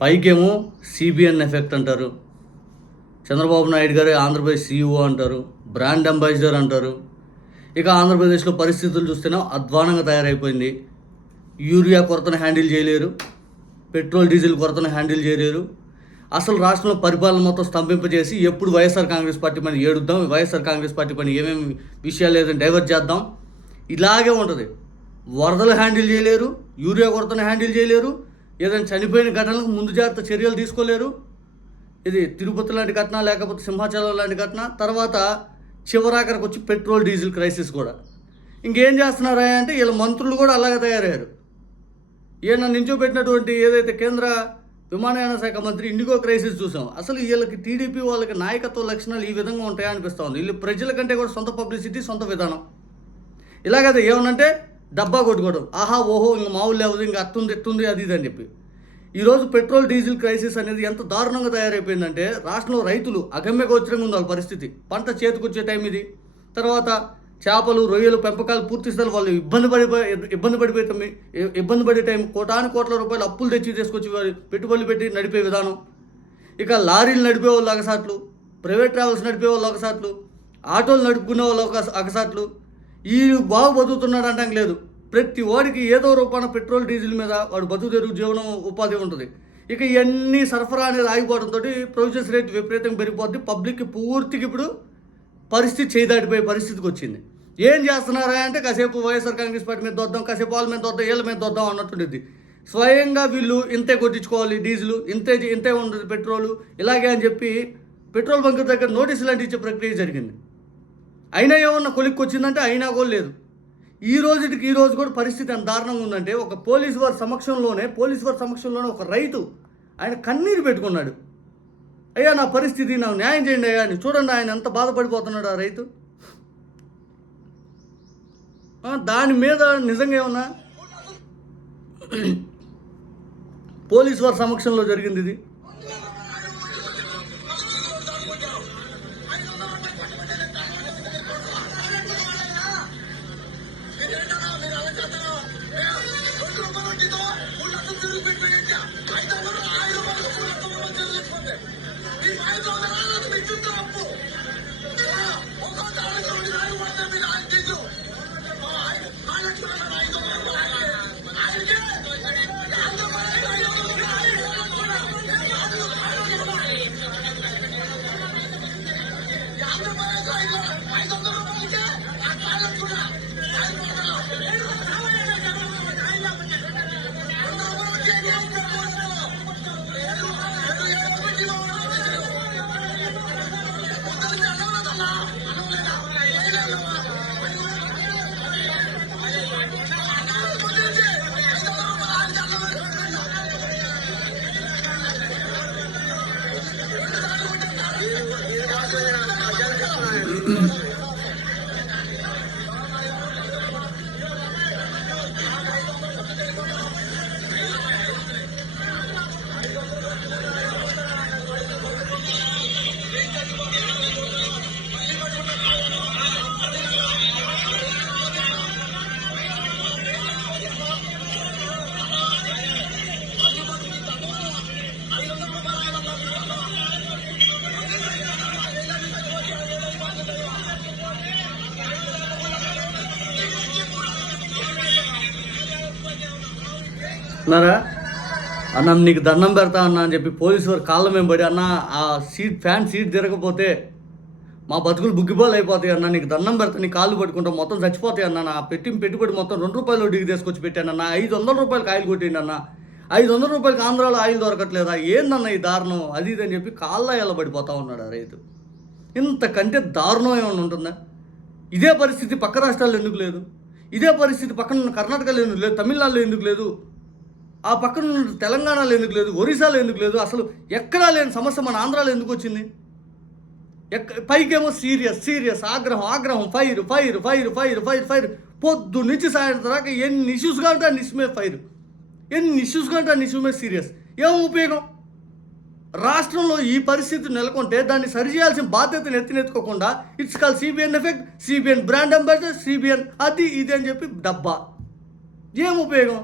పైకేమో CBN effect అంటారు, చంద్రబాబు నాయుడు గారు Andhra Pradesh CEO అంటారు, బ్రాండ్ అంబాసిడర్ అంటారు. ఇక ఆంధ్రప్రదేశ్లో పరిస్థితులు చూస్తేనే అధ్వానంగా తయారైపోయింది. యూరియా కొరతను హ్యాండిల్ చేయలేరు, పెట్రోల్ డీజిల్ కొరతను హ్యాండిల్ చేయలేరు. అసలు రాష్ట్రంలో పరిపాలన మొత్తం స్తంభింపజేసి ఎప్పుడు వైఎస్ఆర్ కాంగ్రెస్ పార్టీ పని ఏడుద్దాం, వైఎస్ఆర్ కాంగ్రెస్ పార్టీ పని ఏమేమి విషయాలు లేదని డైవర్ట్ చేద్దాం, ఇలాగే ఉంటుంది. వరదలు హ్యాండిల్ చేయలేరు, యూరియా కొరతను హ్యాండిల్ చేయలేరు, ఏదైనా చనిపోయిన ఘటనలకు ముందు జాగ్రత్త చర్యలు తీసుకోలేరు. ఇది తిరుపతి లాంటి ఘటన, లేకపోతే సింహాచలం లాంటి ఘటన, తర్వాత చివరాఖరికి వచ్చి పెట్రోల్ డీజిల్ క్రైసిస్ కూడా. ఇంకేం చేస్తున్నారా అంటే వీళ్ళ మంత్రులు కూడా అలాగే తయారయ్యారు. ఈయన నించోబెట్టినటువంటి ఏదైతే కేంద్ర విమానయాన శాఖ మంత్రి ఇండిగో క్రైసిస్ చూసాం. అసలు వీళ్ళకి టీడీపీ వాళ్ళకి నాయకత్వ లక్షణాలు ఈ విధంగా ఉంటాయా అనిపిస్తూ ఉంది. వీళ్ళు ప్రజల కంటే కూడా సొంత పబ్లిసిటీ, సొంత విధానం. ఇలాగైతే ఏమనంటే డబ్బా కొట్టుకోవడం, ఆహా ఓహో ఇంక మామూలు లేవదు, ఇంకా అత్తుంది ఎత్తుంది అది ఇది అని చెప్పి. ఈరోజు పెట్రోల్ డీజిల్ క్రైసిస్ అనేది ఎంత దారుణంగా తయారైపోయిందంటే రాష్ట్రంలో రైతులు అగమ్యగోచరంగా ఉంది వాళ్ళ పరిస్థితి. పంట చేతికొచ్చే టైం ఇది. తర్వాత చేపలు, రొయ్యలు పెంపకాలు పూర్తి స్థాయి వాళ్ళు ఇబ్బంది పడే టైం కోట్ల రూపాయలు అప్పులు తెచ్చి తీసుకొచ్చి పెట్టుబడులు పెట్టి నడిపే విధానం. ఇక లారీలు నడిపే వాళ్ళు అగసాట్లు, ప్రైవేట్ ట్రావెల్స్ నడిపే వాళ్ళు ఒకసాట్లు, ఆటోలు నడుపుకునే వాళ్ళు ఒకసాట్లు. ఈ బాగు బతుకుతున్నాడు అంటానికి లేదు. ప్రతి వాడికి ఏదో రూపాన పెట్రోల్ డీజిల్ మీద వాడు బతుకు తెరుగు జీవనం ఉపాధి ఉంటుంది. ఇక ఇవన్నీ సరఫరా అనేది ఆగిపోవడంతో ప్రొడ్యూస్ రేట్ విపరీతంగా పెరిగిపోద్ది. పబ్లిక్కి పూర్తికి ఇప్పుడు పరిస్థితి చేదాటిపోయే పరిస్థితికి వచ్చింది. ఏం చేస్తున్నారా అంటే కాసేపు వైఎస్ఆర్ కాంగ్రెస్ పార్టీ మీద దొద్దాం, కాసేపు వాళ్ళ మీద దొద్దాం, వీళ్ళ మీద దొద్దాం అన్నట్టుండేది. స్వయంగా వీళ్ళు ఇంతే కొట్టించుకోవాలి డీజిల్, ఇంతే ఉండదు పెట్రోలు, ఇలాగే అని చెప్పి పెట్రోల్ బంక్ దగ్గర నోటీసులు అంటే ఇచ్చే ప్రక్రియ జరిగింది. అయినా ఏమన్నా కొలిక్కి వచ్చిందంటే అయినా కూడా లేదు. ఈ రోజు కూడా పరిస్థితి ఎంత దారుణంగా ఉందంటే ఒక పోలీసు వారి సమక్షంలోనే ఒక రైతు ఆయన కన్నీరు పెట్టుకున్నాడు. అయ్యా నా పరిస్థితి, నాకు న్యాయం చేయండి అయ్యా అని. చూడండి ఆయన ఎంత బాధపడిపోతున్నాడు ఆ రైతు. దాని మీద నిజంగా ఏమన్నా పోలీసు వారి సమక్షంలో జరిగింది ఇది. అన్నారా అన్న నీకు దండం పెడతా అన్న అని చెప్పి పోలీసు వారు కాళ్ళ మేము పడి, అన్న ఆ ఫ్యాన్ సీట్ తిరగకపోతే మా బతుకులు బుగ్గిబాలు అయిపోతాయి అన్న, నీకు దండం పెడతా, నీ కాళ్ళు పట్టుకుంటాం మొత్తం చచ్చిపోతాయి అన్న, నా పెట్టుబడి మొత్తం ₹2 డిగ్రీ తీసుకొచ్చి పెట్టాను అన్న, ₹500 ఆయిల్ కొట్టిండి అన్న, ₹500 ఆంధ్రాలో ఆయిల్ దొరకట్లేదా, ఏందన్న ఈ దారుణం అది ఇది అని చెప్పి కాళ్ళ ఎల్లబడిపోతా ఉన్నాడు ఆ రైతు. ఇంతకంటే దారుణం ఏమైనా ఉంటుందా? ఇదే పరిస్థితి పక్క రాష్ట్రాల్లో ఎందుకు లేదు? ఇదే పరిస్థితి పక్కన కర్ణాటకలో ఎందుకు లేదు? తమిళనాడులో ఎందుకు లేదు? ఆ పక్కన తెలంగాణలో ఎందుకు లేదు? ఒరిస్సాలో ఎందుకు లేదు? అసలు ఎక్కడా లేని సమస్య మన ఆంధ్రాలో ఎందుకు వచ్చింది? పైకేమో సీరియస్ ఆగ్రహం ఫైర్ పొద్దు నుంచి సాయంత్రం దాకా ఎన్ని ఇష్యూస్గా ఉంటే అన్ని ఇష్యూ మీద ఫైర్, ఎన్ని ఇష్యూస్గా ఉంటే అన్ని ఇష్యూ మీద సీరియస్. ఏం ఉపయోగం? రాష్ట్రంలో ఈ పరిస్థితి నెలకొంటే దాన్ని సరిచేయాల్సిన బాధ్యతను ఎత్తినెత్తుకోకుండా it's call CBN effect, CBN brand ambassador, CBN అది ఇది అని చెప్పి డబ్బా. ఏం ఉపయోగం?